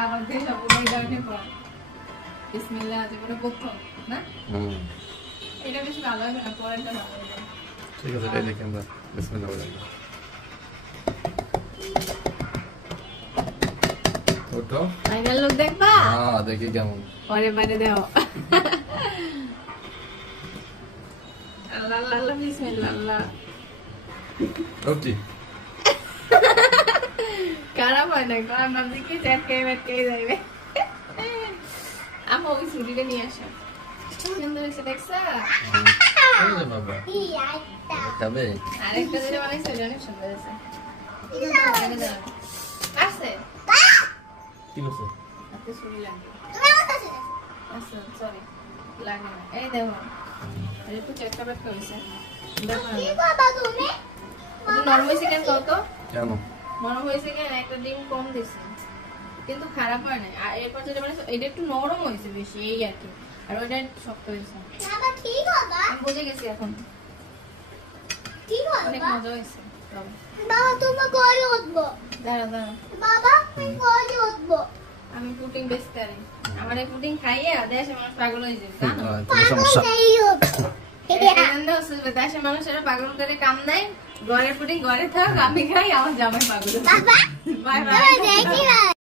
আবার দিয়ে সব উড়াই দাঁড়িয়ে পড়া বিসমিল্লাহ জীবনে প্রথম না এটা বেশ ভালো হবে না পরেরটা ভালো হবে ঠিক আছে তাই দেখেন আমরা বিসমিল্লাহ বলে ওটো ফাইনাল লুক দেখবা হ্যাঁ দেখি কেমন পরে বাইরে দাও আল্লাহ আল্লাহ বিসমিল্লাহ আল্লাহ ওটি খারাপ হয় না কারণ ভাবছি কি চ্যাটকে যাইবে আমা ওই ছুটিটা নিয়ে আসো সুন্দর হয়েছে দেখছা বাবা তবে আরেকটা যেটা বানাইছে ওটা অনেক সুন্দর হয়েছে আছে কি বলছো হাতে ছুরি লাগবে আচ্ছা সরি লাগে না এই দেখো আরে একটু চেকটা ব্যাক করেছে দেখো কি কথা তুমি নরমাল চিকেন কত কেন নরম হয়েছে কেন একটা ডিম কম দিছে কিন্তু খারাপ হয় না আর এরপর যেটা মানে এটা একটু নরম হয়েছে বেশি এই আর কি আর ওইটা শক্ত হয়েছে বাবা কি কথা আমি বুঝে গেছি এখন কি অনেক কথা মজা হয়েছে তবে বাবা তুমি কই উঠবো দাঁড়া দাঁড়া বাবা তুমি কই উঠবো আমি পুডিং বেচতে পারি আমার এই পুডিং খাইয়ে দেশে মানুষ পাগল হয়ে যাবে জানো তোমার সমস্যা দেশের মানুষেরা পাগল করে কাম দেয় ঘরের পুডিং ঘরে থাক আমি খাই আমার জামাই পাগল বাবা বাই বাই দেখি